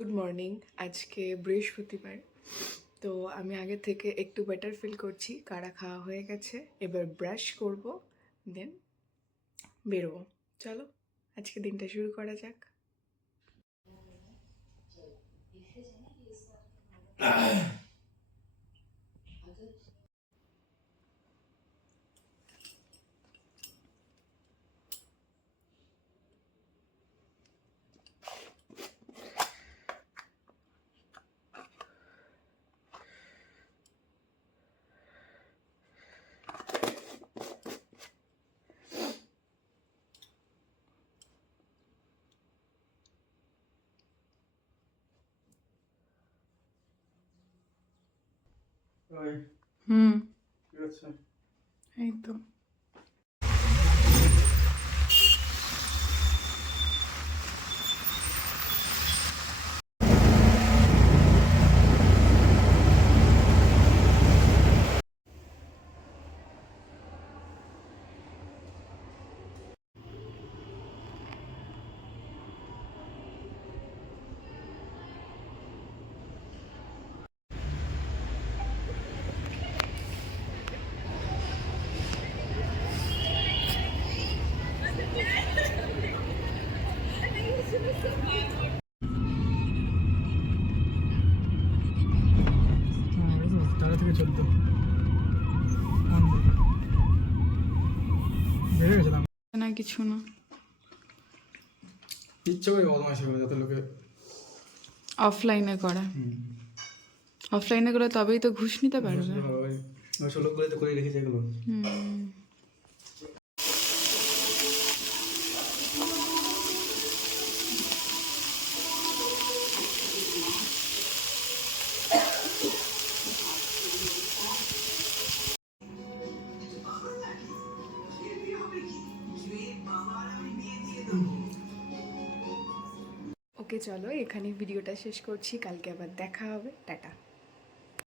Good morning. আজকে বৃহস্পতিবার, তো আমি আগে থেকে একটু বেটার ফিল করছি। কাড়া খাওয়া হয়ে গেছে, এবার ব্রাশ করব, দেন বেরোবো। চলো আজকে দিনটা শুরু করা যাক। এই তো তারা থেকে চলতো বেড়ে গেছিলাম না, কিছু না। ইচ্ছে করে বদমাইশি করে যাতে লোকে অফলাইনে করা, অফলাইনে করে তবেই তো ঘুষ নিতে পারবে। ওই সব লোকগুলো তো করে রেখেছে এগুলো। ওকে চলো, এখানে ভিডিওটা শেষ করছি। কালকে আবার দেখা হবে। টাটা।